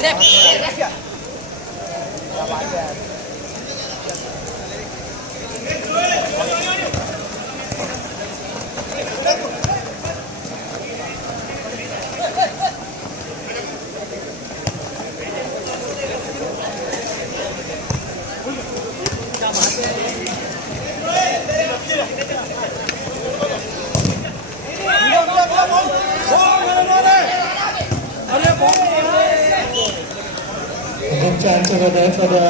Good chance over there for the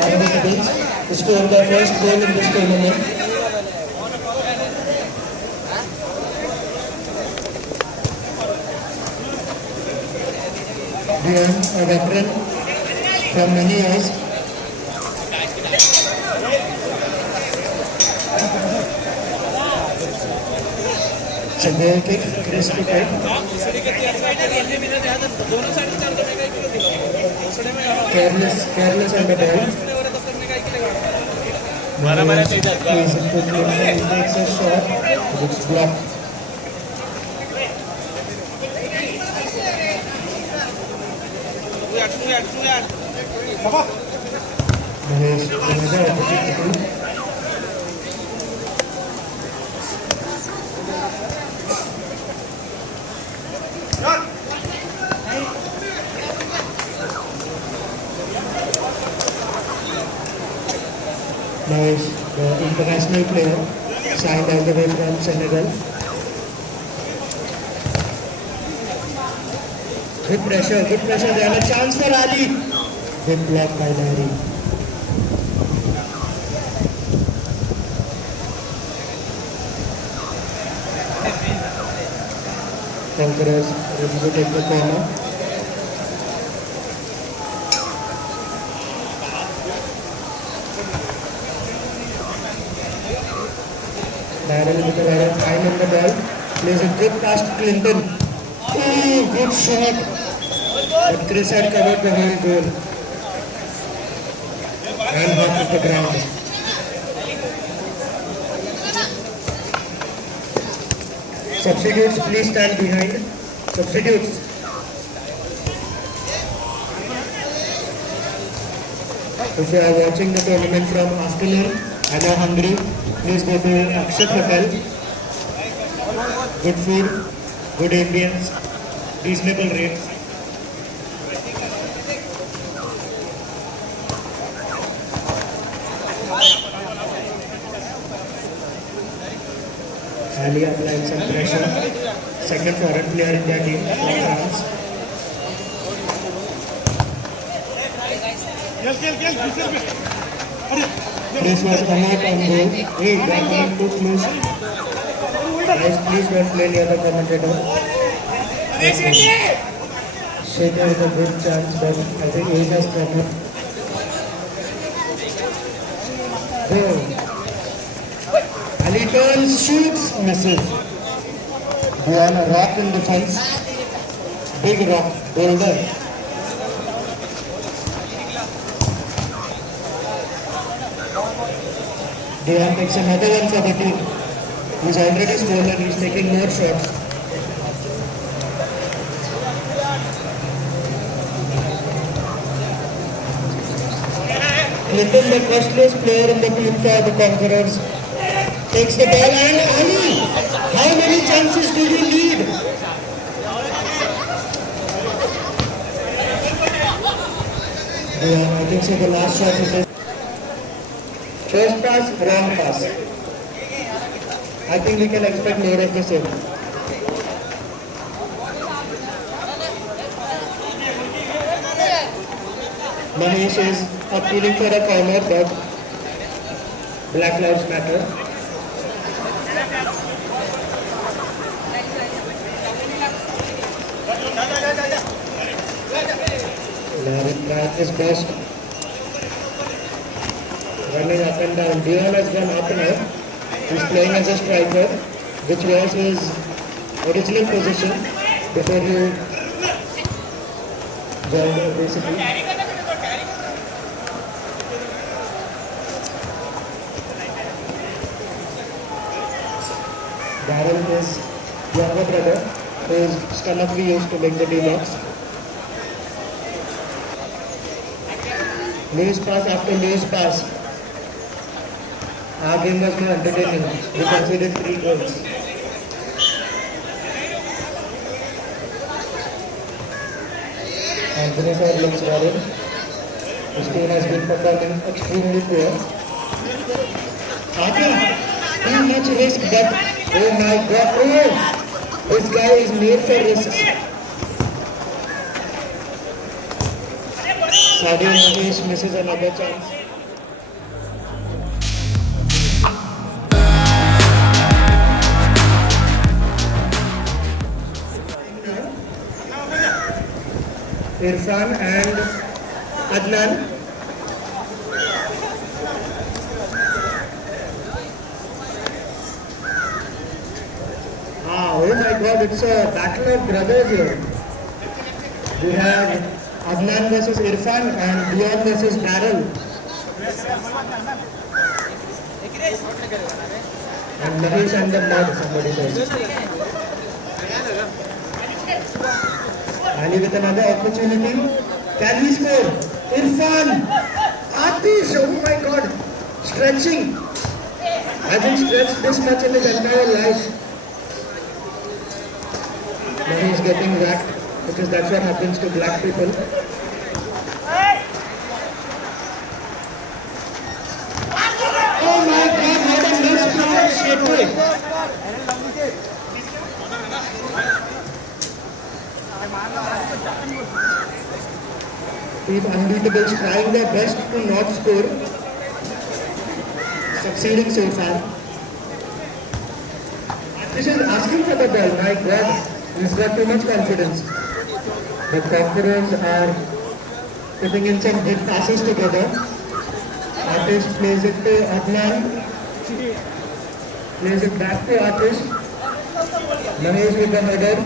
participants to score their first goal in this tournament. Dion, a veteran from many years. It's a goal kick, crispy kick. Careless on the ball. He takes a shot, it's blocked. Mahesh, another opportunity. Mahesh, the international player, signed all the way from Senegal. Good pressure, they have a chance for Ali. Good block by Larry. Conquerors ready to take the corner. Darren with a lot of time on the ball. Plays a good pass to Clinton. Oh, good shot. But Chris had covered the whole goal. And back of the ground. Substitutes, please stand behind. Substitutes. If you are watching the tournament from afternoon and are hungry, please go to Akshat Hotel. Good food, good ambience, reasonable rates. Ali applying some pressure. Second foreign player in their team from France. Chris was unable on goal. Hey, they are coming too close. Guys, please don't play near the commentator. Shaker with a good chance, but I think age has come up. Goal. Ali turns, shoots, misses. Beyond a rock in defense. Big rock, boulder. Dion takes another one for the team. He's already scored and he's taking more shots. Clinton, the first place player in the team for the Conquerors, takes the ball and Ali! How many chances do we need? Dion, I think so the last shot is this. First pass, wrong pass. I think we can expect more of the same. Mahesh is appealing for a corner, but Black Lives Matter. Larry tried his best. Running up and down. Dion has gone up and out. He's playing as a striker, which was his original position before he joined basically. Darren, his younger brother, whose stomach we used to make the D-box. Loose pass after loose pass. Our game was more entertaining. We conceded 3 goals. Anthony side looks worried. His team has been performing extremely poor. Too much risk, but oh my god, oh! This guy is made for risks. Sadio Manesh misses another chance. Irfan and Adnan. Oh my god, it's a battle of brothers here. We have Adnan versus Irfan and Dion versus Darrell. And Mahesh and the Mud, somebody says. Ali with another opportunity. Can we score? Irfan! Atish! Oh my god! Stretching! Hasn't stretched this much in his entire life. Now he's getting whacked because that's what happens to black people. Oh my god, what a miss from Shetty! These unbeatables trying their best to not score. Succeeding so far. This is asking for the ball, my god. He's got too much confidence. The Conquerors are putting in some good passes together. Atish plays it to Adnan. Plays it back to Atish. Mahesh with the header.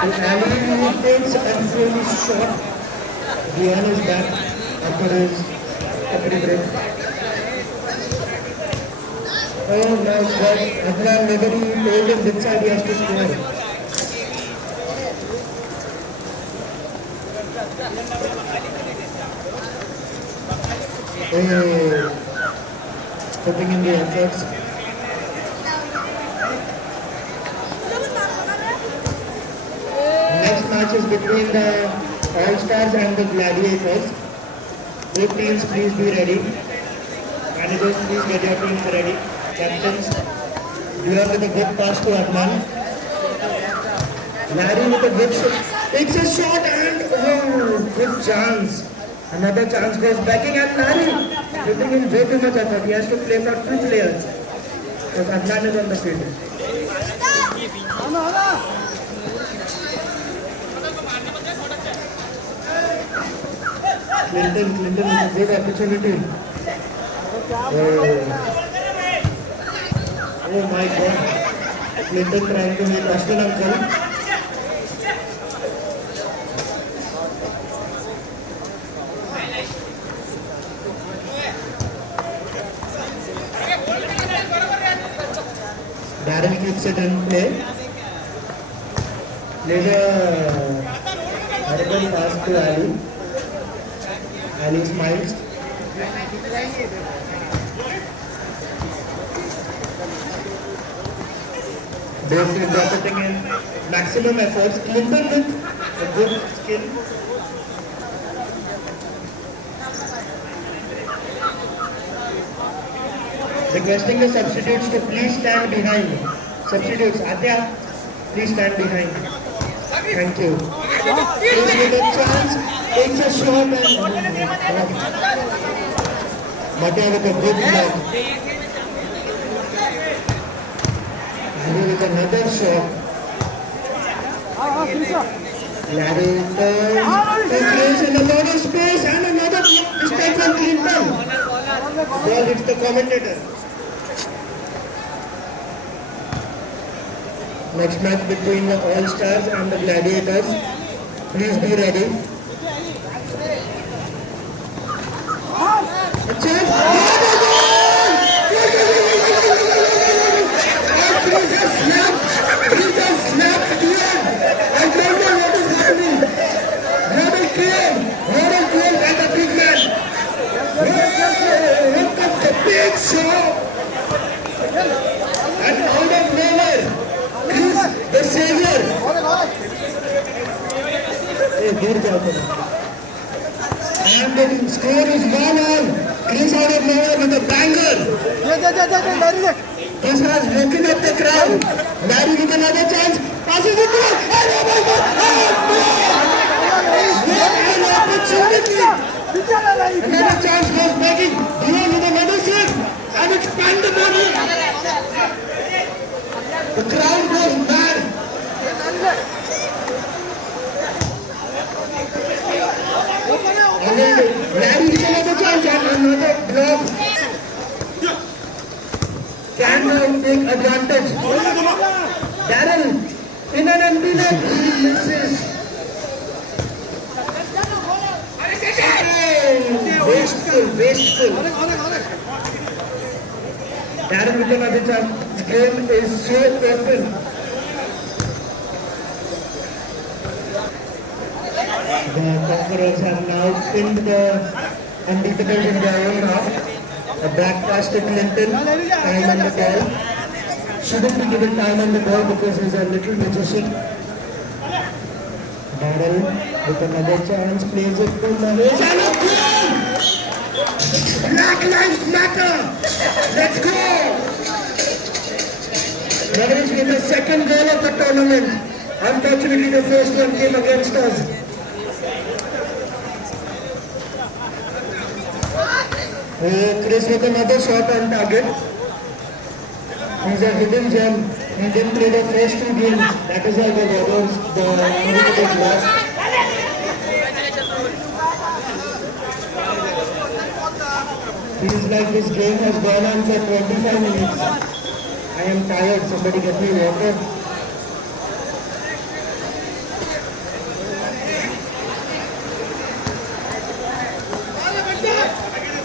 To Ali, who takes a full shot. Dion is back after his couple break. Oh my god, Adnan nobody told him which side he has to score. Oh, putting in the efforts. Next match is between the All-Stars and the Gladiators. Both teams, please be ready. Managers, please get your teams ready. Captains, Dion with a good pass to Adnan. Larry with a good shot. Takes a shot and oh, good chance. Another chance goes backing and Larry putting in way too much effort. He has to play for 2 players because Adnan is on the field. Clinton with a good opportunity. Oh my god. Clinton trying to hit Austin Uncle. Darrell keeps it in play. Plays a horrible pass to Ali. Ali smiles. Both teams are putting in maximum efforts. Clinton with a good skill. Requesting the substitutes to please stand behind. Substitutes, Adya, please stand behind. Thank you. Plays with a chance, takes a shot and Matya with a good block. Larry with another shot. Larry turns, he plays in a lot of space and another block, this time from Clinton. Ball hits the commentator. Next match between the All-Stars and the Gladiators. Please be ready. A chance. He just snapped at the end. I don't know what is happening. What a kill by the big man. score is 1-1. Chris out of nowhere with a banger. This has woken up the crowd. Larry with another chance. Passes it through. And oh my God! What an opportunity! Another chance goes begging. Dion with another save. And it's pandemonium. The crowd goes mad. And then Larry with another chance and another block. Can now take advantage. Darren in an empty net, he misses. Wasteful. Darren with another chance. This game is so open. The Conquerors have now pinned the unbeatables in their own half. A back pass to Clinton, time on the ball. Shouldn't be given time on the ball because he's a little magician. Darrell with another chance, plays it to Mahesh and a goal! Black Lives Matter! Let's go! Mahesh with the second goal of the tournament. Unfortunately, the first one came against us. Chris with another shot on target. He's a hidden gem. He didn't play the first two games. That is why the Warriors, the Warriors lost. Feels like this game has gone on for 25 minutes. I am tired. Somebody get me water.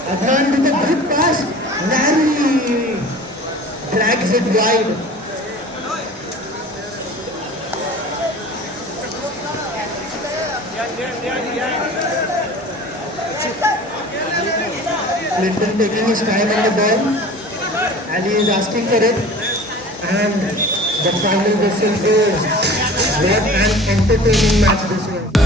Adnan with a good pass. Larry drags it wide. Clinton taking his time on the ball. Ali is asking for it. And the final whistle goes. What an entertaining match this was.